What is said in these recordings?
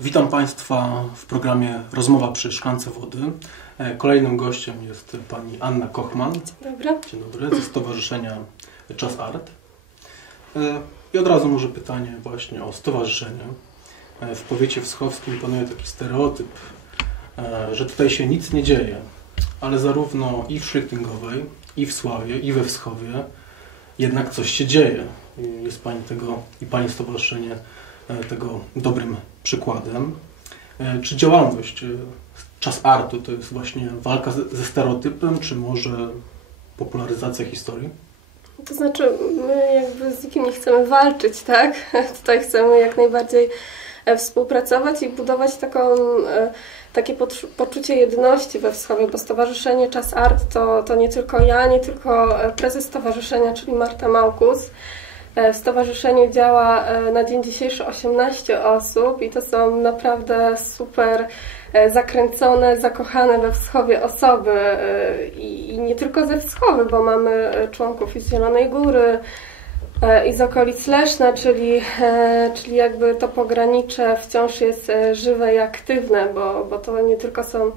Witam Państwa w programie Rozmowa przy szklance wody. E, kolejnym gościem jest pani Anna Kochman. Dzień dobry. Dzień dobry, ze Stowarzyszenia Czas Art. E, I od razu może pytanie właśnie o stowarzyszenie. E, w powiecie wschowskim panuje taki stereotyp, że tutaj się nic nie dzieje, ale zarówno i w Szlityngowej, i w Sławie, i we Wschowie jednak coś się dzieje. Jest Pani tego i Pani stowarzyszenie tego dobrym przykładem. Czy działalność czas artu to jest właśnie walka ze stereotypem, czy może popularyzacja historii? To znaczy, my jakby z nikim nie chcemy walczyć, tak? Tutaj chcemy jak najbardziej e, współpracować i budować taką, e, takie poczucie jedności we Wschowie, bo Stowarzyszenie Czas Art to, to nie tylko ja, nie tylko e, prezes stowarzyszenia, czyli Marta Małkus. W stowarzyszeniu działa na dzień dzisiejszy 18 osób i to są naprawdę super E, zakręcone, zakochane we Wschowie osoby e, i nie tylko ze Wschowy, bo mamy e, członków i z Zielonej Góry, i z okolic Leszna, czyli, czyli jakby to pogranicze wciąż jest żywe i aktywne, bo, bo to nie tylko są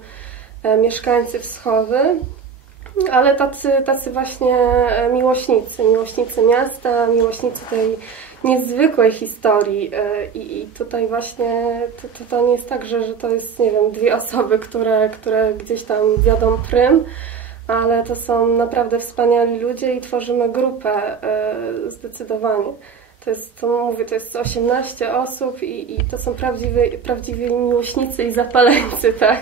mieszkańcy Wschowy, ale tacy, tacy właśnie miłośnicy, miłośnicy miasta, miłośnicy tej niezwykłej historii e, i, i tutaj właśnie to, to, to, nie jest tak, że, że to jest, nie wiem, dwie osoby, które, które gdzieś tam wiodą prym, ale to są naprawdę wspaniali ludzie i tworzymy grupę e, zdecydowanie. To jest, to mówię, to jest 18 osób i, i to są prawdziwi miłośnicy i zapaleńcy, tak?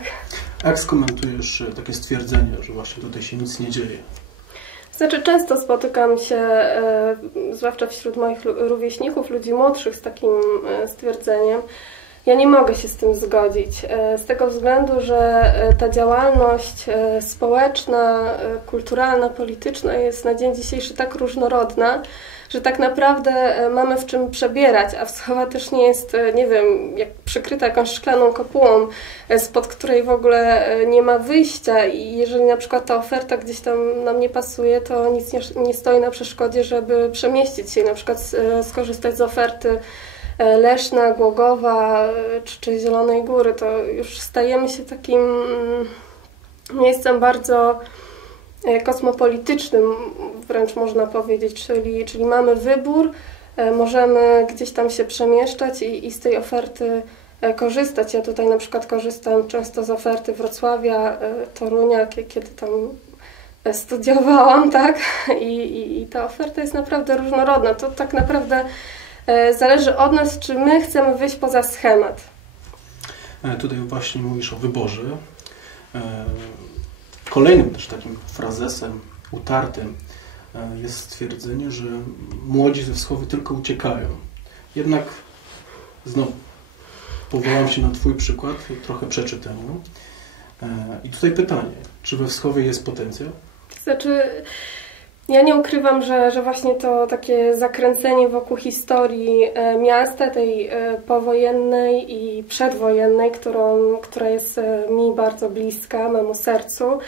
Jak skomentujesz takie stwierdzenie, że właśnie tutaj się nic nie dzieje? Znaczy, często spotykam się, e, zwłaszcza wśród moich rówieśników, ludzi młodszych, z takim e, stwierdzeniem. Ja nie mogę się z tym zgodzić, e, z tego względu, że ta działalność społeczna, kulturalna, polityczna jest na dzień dzisiejszy tak różnorodna, że tak naprawdę e, mamy w czym przebierać, a wschowa też nie jest, e, nie wiem, jak przykryta jakąś szklaną kopułą, e, spod której w ogóle nie ma wyjścia. I jeżeli na przykład ta oferta gdzieś tam nam nie pasuje, to nic nie, nie stoi na przeszkodzie, żeby przemieścić się i na przykład skorzystać z oferty Leszna, Głogowa czy, czy Zielonej Góry, to już stajemy się takim mm, miejscem bardzo kosmopolitycznym, wręcz można powiedzieć, czyli, czyli mamy wybór, e, możemy gdzieś tam się przemieszczać i, i z tej oferty e, korzystać. Ja tutaj na przykład korzystam często z oferty Wrocławia, Torunia, kiedy tam studiowałam, tak? I, i, I, ta oferta jest naprawdę różnorodna. To tak naprawdę zależy od nas, czy my chcemy wyjść poza schemat. Tutaj właśnie mówisz o wyborze. Kolejnym też takim frazesem utartym e, jest stwierdzenie, że młodzi ze wschowy tylko uciekają. Jednak znowu powołam się na Twój przykład, trochę przeczy temu. E, I tutaj pytanie, czy we wschowie jest potencjał? Znaczy, ja nie ukrywam, że, że właśnie to takie zakręcenie wokół historii e, miasta, tej powojennej i przedwojennej, którą, która jest mi bardzo bliska, memu sercu,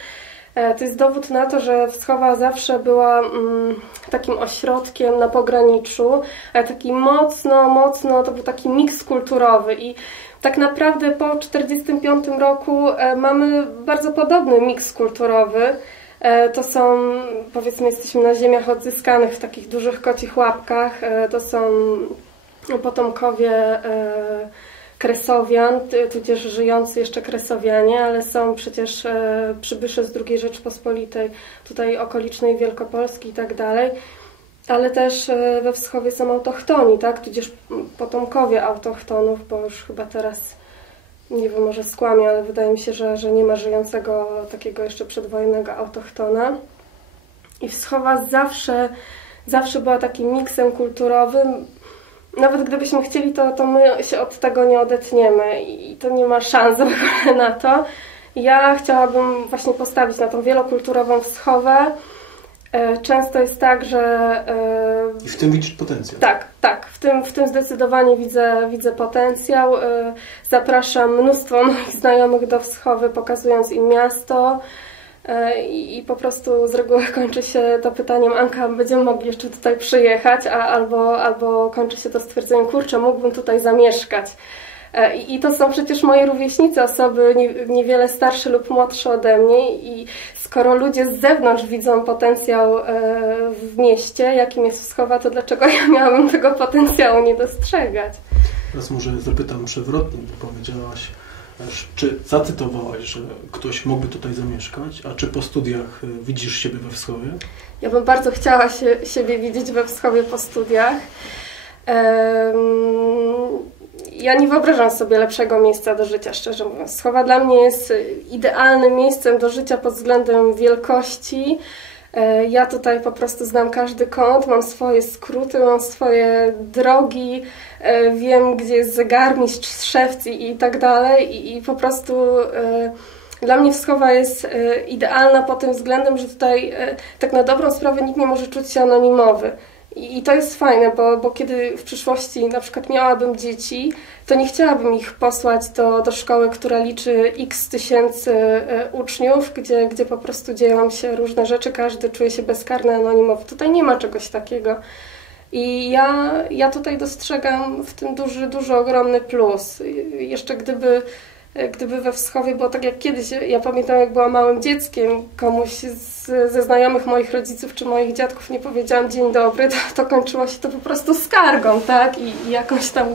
E, to jest dowód na to, że Wschowa zawsze była mm, takim ośrodkiem na pograniczu, e, taki mocno, mocno, to był taki miks kulturowy i tak naprawdę po 1945 roku e, mamy bardzo podobny miks kulturowy. To są, powiedzmy, jesteśmy na ziemiach odzyskanych w takich dużych kocich łapkach. To są potomkowie Kresowian, tudzież żyjący jeszcze Kresowianie, ale są przecież e, przybysze z II Rzeczpospolitej, tutaj okolicznej Wielkopolski i tak dalej, ale też e, we Wschowie są autochtoni, tak, tudzież potomkowie autochtonów, bo już chyba teraz, nie wiem, może skłamię, ale wydaje mi się, że, że nie ma żyjącego takiego jeszcze przedwojennego autochtona. I Wschowa zawsze, zawsze była takim miksem kulturowym, nawet gdybyśmy chcieli, to, to my się od tego nie odetniemy i to nie ma szans w ogóle na to. Ja chciałabym właśnie postawić na tą wielokulturową wschowę. E, często jest tak, że. E, I w tym widzisz potencjał. Tak, tak. W tym, w tym zdecydowanie widzę, widzę potencjał. E, zapraszam mnóstwo moich znajomych do wschowy, pokazując im miasto. I, po prostu z reguły kończy się to pytaniem Anka, będziemy mogli jeszcze tutaj przyjechać, a, albo, albo kończy się to stwierdzeniem, kurczę, mógłbym tutaj zamieszkać. E, I to są przecież moi rówieśnicy, osoby niewiele starsze lub młodsze ode mnie i skoro ludzie z zewnątrz widzą potencjał e, w mieście, jakim jest Wschowa, to dlaczego ja miałabym tego potencjału nie dostrzegać? Teraz może zapytam przewrotnie, bo powiedziałaś, czy zacytowałaś, że ktoś mógłby tutaj zamieszkać, a czy po studiach e, widzisz siebie we Wschowie? Ja bym bardzo chciała się, siebie widzieć we Wschowie po studiach. Ja nie wyobrażam sobie lepszego miejsca do życia, szczerze mówiąc. Schowa dla mnie jest idealnym miejscem do życia pod względem wielkości. E, ja tutaj po prostu znam każdy kąt, mam swoje skróty, mam swoje drogi, e, wiem, gdzie jest zegarmistrz, szewc i tak dalej. I po prostu e, dla mnie Wschowa jest idealna pod tym względem, że tutaj tak na dobrą sprawę nikt nie może czuć się anonimowy. I to jest fajne, bo, bo kiedy w przyszłości na przykład miałabym dzieci, to nie chciałabym ich posłać do, do szkoły, która liczy x tysięcy e, uczniów, gdzie, gdzie po prostu dzieją się różne rzeczy, każdy czuje się bezkarny, anonimowy. Tutaj nie ma czegoś takiego. I ja, ja tutaj dostrzegam w tym duży, duży, ogromny plus. Jeszcze gdyby gdyby we Wschowie było tak jak kiedyś. Ja pamiętam, jak byłam małym dzieckiem, komuś z, ze znajomych moich rodziców czy moich dziadków nie powiedziałam dzień dobry, to, to kończyło się to po prostu skargą, tak? I, i jakąś tam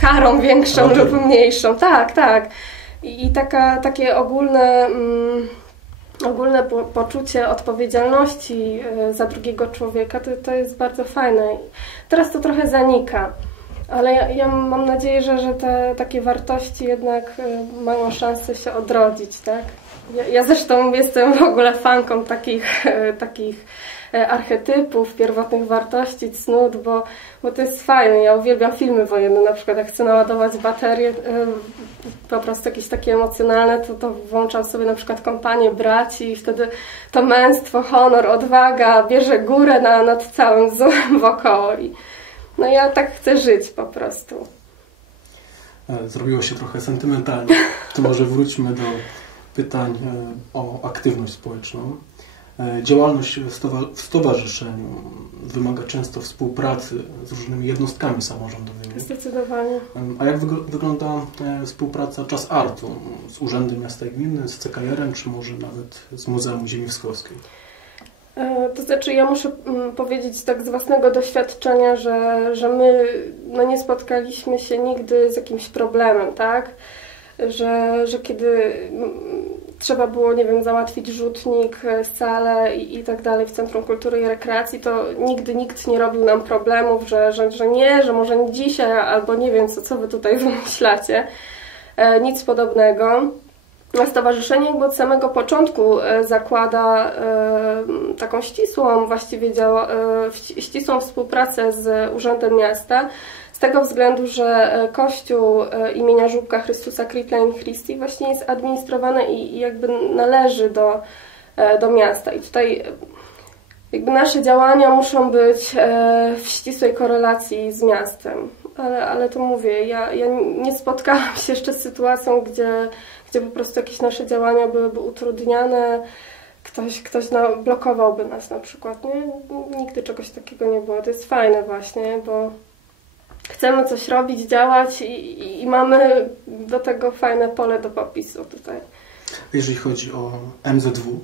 karą większą no lub mniejszą. Tak, tak. I, i taka, takie ogólne... Mm, ogólne po, poczucie odpowiedzialności e, za drugiego człowieka to, to jest bardzo fajne. Teraz to trochę zanika. Ale ja, ja, mam nadzieję, że, że te takie wartości jednak y, mają szansę się odrodzić, tak? Ja, ja zresztą jestem w ogóle fanką takich, y, takich y, archetypów, pierwotnych wartości, cnót, bo, bo to jest fajne. Ja uwielbiam filmy wojenne, na przykład jak chcę naładować baterie, po prostu jakieś takie emocjonalne, to, to włączam sobie na przykład kompanię braci i wtedy to męstwo, honor, odwaga bierze górę na, nad całym złem wokoło. No ja tak chcę żyć po prostu. E, zrobiło się trochę sentymentalnie. To może wróćmy do pytań e, o aktywność społeczną. E, działalność w stowarzyszeniu wymaga często współpracy z różnymi jednostkami samorządowymi. Zdecydowanie. A jak wygląda współpraca Czas Artu z Urzędem Miasta i Gminy, z CKR-em, czy może nawet z Muzeum Ziemi Wschodskiej? E, to znaczy, ja muszę mm, powiedzieć tak z własnego doświadczenia, że, że my no nie spotkaliśmy się nigdy z jakimś problemem, tak? Że, że kiedy mm, trzeba było, nie wiem, załatwić rzutnik, e, salę i, i tak dalej w Centrum Kultury i Rekreacji, to nigdy nikt nie robił nam problemów, że, że, że nie, że może nie dzisiaj, albo nie wiem, co, co wy tutaj wymyślacie. E, nic podobnego. Stowarzyszenie jakby od samego początku e, zakłada e, taką ścisłą, właściwie działa, e, ścisłą współpracę z Urzędem Miasta, z tego względu, że Kościół imienia Żubka Chrystusa Critline Christi właśnie jest administrowany i jakby należy do, do miasta. I tutaj jakby nasze działania muszą być w ścisłej korelacji z miastem. Ale, ale to mówię, ja, ja nie spotkałam się jeszcze z sytuacją, gdzie gdzie po prostu jakieś nasze działania byłyby utrudniane, ktoś, ktoś no, blokowałby nas na przykład. Nie? Nigdy czegoś takiego nie było. To jest fajne właśnie, bo chcemy coś robić, działać i, i mamy do tego fajne pole do popisu tutaj. Jeżeli chodzi o MZW,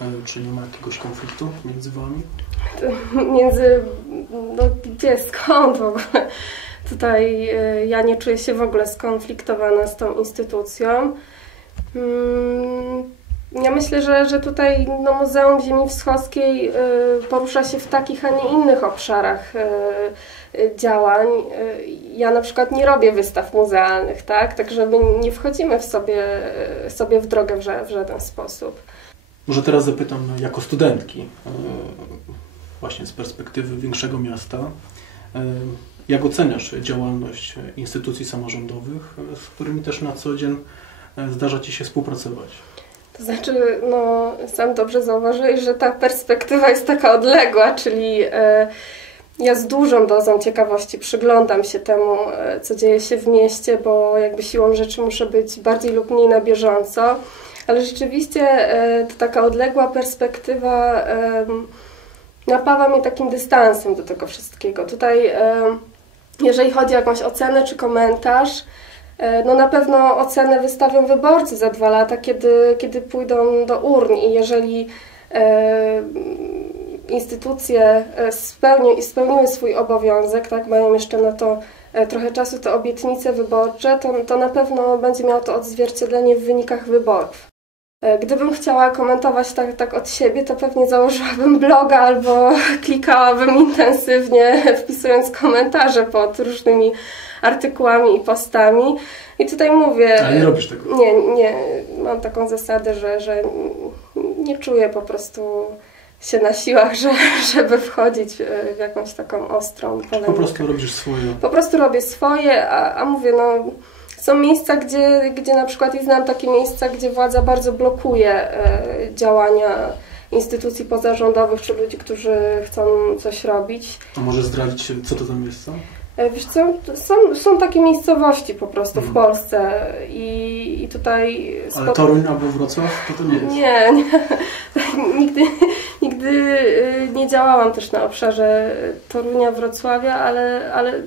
e, czy nie ma jakiegoś konfliktu między Wami? Między, no gdzie, skąd w ogóle? Tutaj e, ja nie czuję się w ogóle skonfliktowana z tą instytucją. Mm, ja myślę, że, że tutaj no, Muzeum Ziemi Wschodniej y, porusza się w takich, a nie innych obszarach y, y, działań. Ja na przykład nie robię wystaw muzealnych, tak? Także my nie wchodzimy w sobie, sobie w drogę w, w żaden sposób. Może teraz zapytam jako studentki, właśnie z perspektywy większego miasta, jak oceniasz działalność instytucji samorządowych, z którymi też na co dzień zdarza Ci się współpracować? To znaczy, no, sam dobrze zauważyłeś, że ta perspektywa jest taka odległa, czyli e, ja z dużą dozą ciekawości przyglądam się temu, e, co dzieje się w mieście, bo jakby siłą rzeczy muszę być bardziej lub mniej na bieżąco, ale rzeczywiście e, to taka odległa perspektywa napawa mnie takim dystansem do tego wszystkiego. Tutaj, jeżeli chodzi o jakąś ocenę czy komentarz, no na pewno ocenę wystawią wyborcy za dwa lata, kiedy, kiedy pójdą do urn i jeżeli e, instytucje e, spełni, spełniły swój obowiązek, tak, mają jeszcze na to e, trochę czasu te obietnice wyborcze, to, to na pewno będzie miało to odzwierciedlenie w wynikach wyborów. E, gdybym chciała komentować tak, tak od siebie, to pewnie założyłabym bloga albo klikałabym intensywnie, wpisując komentarze pod różnymi artykułami i postami. I tutaj mówię. Ale nie robisz tego. Nie, nie. Mam taką zasadę, że, że nie czuję po prostu się na siłach, że, żeby wchodzić w jakąś taką ostrą polemikę. Po prostu robisz swoje. Po prostu robię swoje, a, a mówię, no są miejsca, gdzie, gdzie na przykład i znam takie miejsca, gdzie władza bardzo blokuje e, działania instytucji pozarządowych czy ludzi, którzy chcą coś robić. A może zdradzić, co to za miejsca? E, wiesz co, są, są takie miejscowości po prostu w Polsce i, i tutaj... Ale Toruń albo Wrocław to to nie jest? Nie, nie. nigdy, nigdy y, nie działałam też na obszarze Torunia, Wrocławia, ale, ale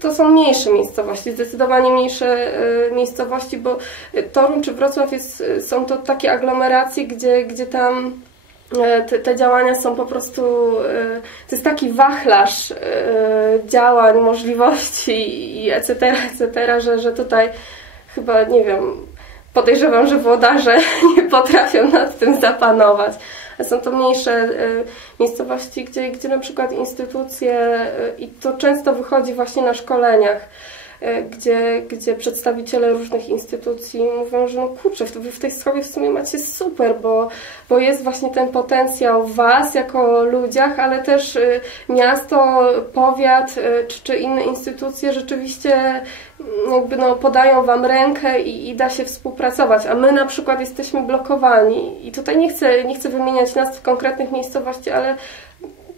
to są mniejsze miejscowości, zdecydowanie mniejsze y, miejscowości, bo Toruń czy Wrocław jest, są to takie aglomeracje, gdzie, gdzie tam E, te, te, działania są po prostu, e, to jest taki wachlarz e, działań, możliwości i etc., etc., że, że tutaj chyba, nie wiem, podejrzewam, że włodarze nie potrafią nad tym zapanować. Są to mniejsze miejscowości, gdzie, gdzie na przykład instytucje, i to często wychodzi właśnie na szkoleniach, gdzie, gdzie przedstawiciele różnych instytucji mówią, że no kurczę, wy w tej schowie w sumie macie super, bo, bo jest właśnie ten potencjał Was jako ludziach, ale też e, miasto, powiat e, czy, czy inne instytucje rzeczywiście mm, jakby no, podają Wam rękę i, i da się współpracować, a my na przykład jesteśmy blokowani i tutaj nie chcę, nie chcę wymieniać nazw konkretnych miejscowości, ale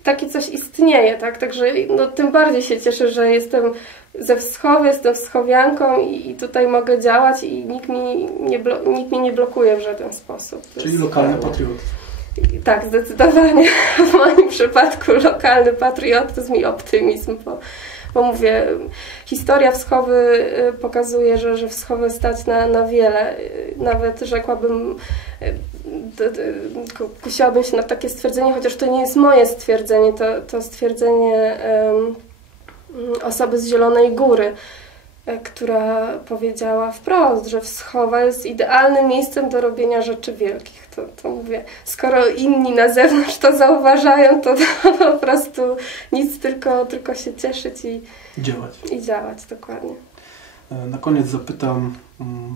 takie coś istnieje, tak? Także no, tym bardziej się cieszę, że jestem ze wschowy, jestem wschowianką i tutaj mogę działać i nikt mi nie, nikt mi nie blokuje w żaden sposób. To Czyli lokalny patriotyzm. Tak, zdecydowanie w moim przypadku lokalny patriotyzm i optymizm, bo, bo mówię, historia wschowy y, pokazuje, że, że wschowy stać na, na wiele. Y, nawet rzekłabym, y, kusiłabym się na takie stwierdzenie, chociaż to nie jest moje stwierdzenie, to, to stwierdzenie um, osoby z Zielonej Góry, e, która powiedziała wprost, że Wschowa jest idealnym miejscem do robienia rzeczy wielkich. To, to mówię, skoro inni na zewnątrz to zauważają, to, to po prostu nic, tylko, tylko się cieszyć i działać. I działać, dokładnie. E, na koniec zapytam mm,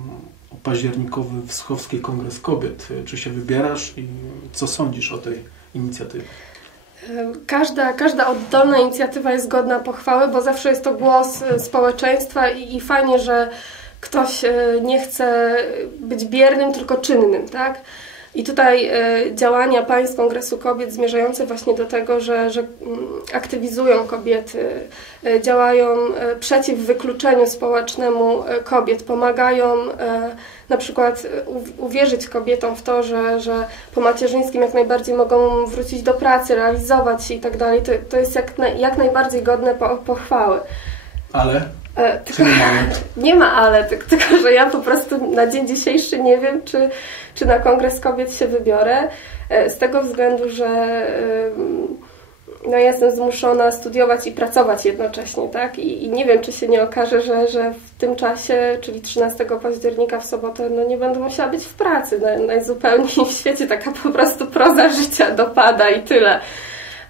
o październikowy Wschowski Kongres Kobiet. Czy się wybierasz i co sądzisz o tej inicjatywie? Każda, każda oddolna inicjatywa jest godna pochwały, bo zawsze jest to głos e, społeczeństwa i, i fajnie, że ktoś e, nie chce być biernym, tylko czynnym, tak? I tutaj e, działania państw Kongresu Kobiet zmierzające właśnie do tego, że, że mm, aktywizują kobiety, działają przeciw wykluczeniu społecznemu kobiet, pomagają na przykład uwierzyć kobietom w to, że, że po macierzyńskim jak najbardziej mogą wrócić do pracy, realizować się i tak dalej, to, jest jak, jak najbardziej godne po, pochwały. Ale? E, tylko, nie, ma ale, tylko, że ja po prostu na dzień dzisiejszy nie wiem, czy, czy na Kongres Kobiet się wybiorę, e, z tego względu, że... E, no jestem zmuszona studiować i pracować jednocześnie, tak? I, I, nie wiem, czy się nie okaże, że, że w tym czasie, czyli 13 października w sobotę, no nie będę musiała być w pracy. No, najzupełniej w świecie taka po prostu proza życia dopada i tyle.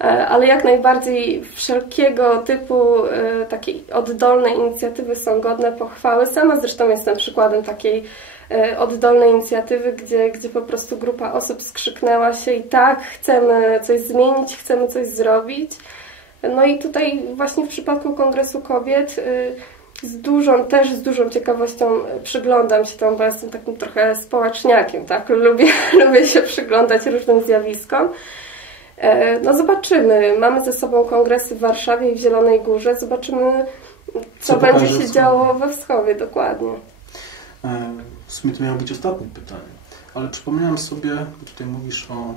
E, ale jak najbardziej wszelkiego typu e, takie oddolne inicjatywy są godne pochwały. Sama zresztą jestem przykładem takiej E, oddolnej inicjatywy, gdzie, gdzie po prostu grupa osób skrzyknęła się i tak, chcemy coś zmienić, chcemy coś zrobić. No i tutaj właśnie w przypadku Kongresu Kobiet z dużą, też z dużą ciekawością przyglądam się tam, bo jestem takim trochę społeczniakiem, tak? Lubię, lubię się przyglądać różnym zjawiskom. E, no zobaczymy. Mamy ze sobą kongresy w Warszawie i w Zielonej Górze. Zobaczymy, co, co będzie się działo we Wschowie, dokładnie. E, w sumie to miało być ostatnie pytanie, ale przypomniałem sobie, bo tutaj mówisz o,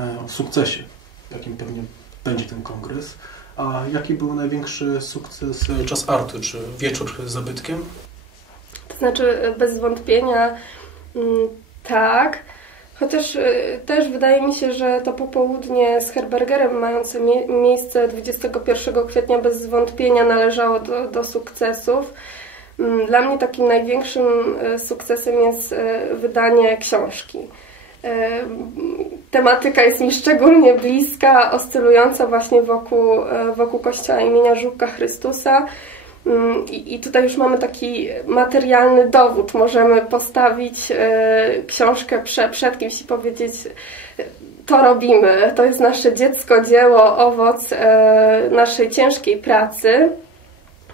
e, o sukcesie, jakim pewnie będzie ten kongres. A jaki był największy sukces Czas Artu, czy wieczór z zabytkiem? To znaczy, bez wątpienia mm, tak. Chociaż też wydaje mi się, że to popołudnie z Herbergerem mające mie miejsce 21 kwietnia bez wątpienia należało do, do sukcesów. Mm, dla mnie takim największym sukcesem jest wydanie książki. Tematyka jest mi szczególnie bliska, oscylująca właśnie wokół, wokół kościoła imienia Żółka Chrystusa. I, tutaj już mamy taki materialny dowód. Możemy postawić książkę przed kimś i powiedzieć: To robimy, to jest nasze dziecko, dzieło, owoc naszej ciężkiej pracy.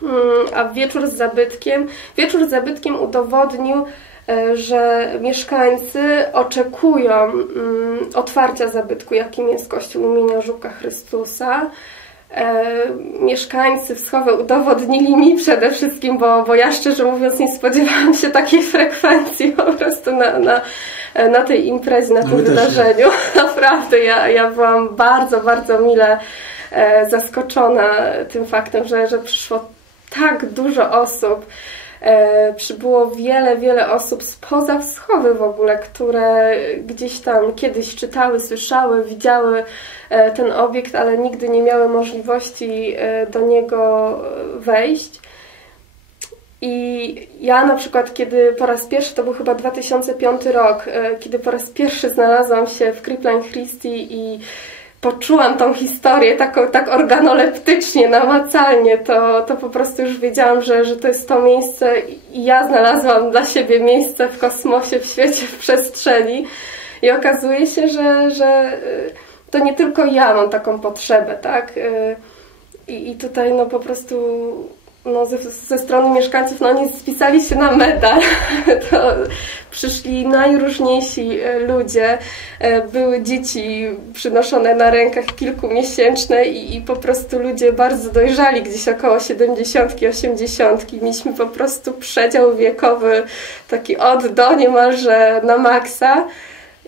Mm, a wieczór z zabytkiem, wieczór z zabytkiem udowodnił, E, że mieszkańcy oczekują mm, otwarcia zabytku, jakim jest Kościół imienia Żuka Chrystusa. E, mieszkańcy Wschowy udowodnili mi przede wszystkim, bo, bo ja szczerze mówiąc nie spodziewałam się takiej frekwencji po prostu na, na, na tej imprezie, na no tym wydarzeniu. Naprawdę, ja, ja byłam bardzo, bardzo mile e, zaskoczona tym faktem, że, że przyszło tak dużo osób. E, przybyło wiele, wiele osób spoza wschowy w ogóle, które gdzieś tam kiedyś czytały, słyszały, widziały e, ten obiekt, ale nigdy nie miały możliwości e, do niego wejść. I ja na przykład, kiedy po raz pierwszy, to był chyba 2005 rok, kiedy po raz pierwszy znalazłam się w Kripline Christi i poczułam tą historię tak, tak organoleptycznie, namacalnie, to, to po prostu już wiedziałam, że, że to jest to miejsce i ja znalazłam dla siebie miejsce w kosmosie, w świecie, w przestrzeni. I okazuje się, że, że y, to nie tylko ja mam taką potrzebę, tak? Y, I, i tutaj no po prostu no, ze, ze strony mieszkańców, no oni spisali się na medal. to przyszli najróżniejsi e, ludzie. E, były dzieci przynoszone na rękach kilkumiesięczne i, i po prostu ludzie bardzo dojrzali, gdzieś około 70, 80. Mieliśmy po prostu przedział wiekowy, taki od do niemalże na maksa.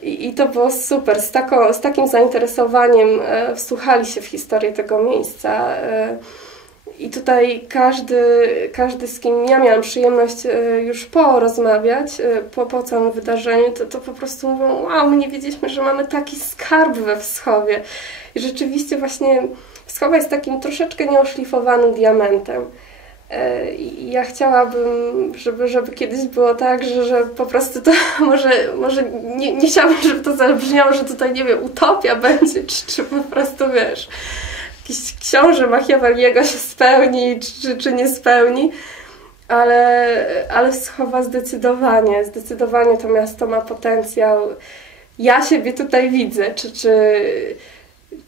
I, I, to było super. Z, taką, z takim zainteresowaniem e, wsłuchali się w historię tego miejsca. E, i tutaj każdy, każdy, z kim ja miałam przyjemność e, już porozmawiać, e, po, po całym wydarzeniu, to, to po prostu mówią, wow, my nie wiedzieliśmy, że mamy taki skarb we Wschowie. I rzeczywiście właśnie Wschowa jest takim troszeczkę nieoszlifowanym diamentem. E, ja chciałabym, żeby, żeby kiedyś było tak, że, że po prostu to może, może nie, nie chciałabym, żeby to zabrzmiało, że tutaj, nie wiem, utopia będzie, czy, czy po prostu, wiesz, jakiś książę Machiavelliego się spełni, czy, czy nie spełni, ale, ale schowa zdecydowanie, zdecydowanie to miasto ma potencjał. Ja siebie tutaj widzę, czy, czy,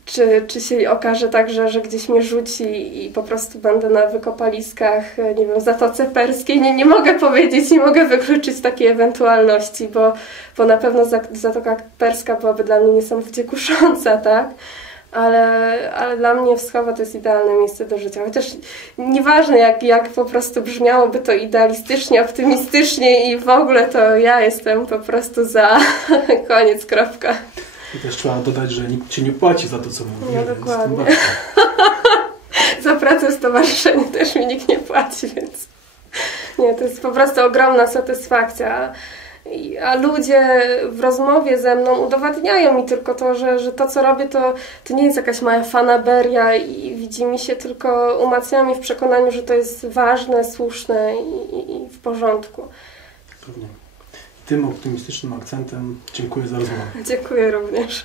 czy, czy się okaże tak, że, że gdzieś mnie rzuci i po prostu będę na wykopaliskach, nie wiem, Zatoce Perskiej. Nie, nie mogę powiedzieć, nie mogę wykluczyć takiej ewentualności, bo, bo na pewno Zatoka Perska byłaby dla mnie niesamowicie kusząca, tak? Ale, ale dla mnie Wschowa to jest idealne miejsce do życia. Chociaż nieważne, jak, jak po prostu brzmiałoby to idealistycznie, optymistycznie i w ogóle, to ja jestem po prostu za. Koniec, kropka. I też trzeba dodać, że nikt ci nie płaci za to, co mówisz. No dokładnie. za pracę w stowarzyszeniu też mi nikt nie płaci, więc nie, to jest po prostu ogromna satysfakcja. A ludzie w rozmowie ze mną udowadniają mi tylko to, że, że to, co robię, to, to nie jest jakaś moja fanaberia i widzi mi się, tylko umacnia mi w przekonaniu, że to jest ważne, słuszne i, i w porządku. Pewnie. Tym optymistycznym akcentem dziękuję za rozmowę. Dziękuję również.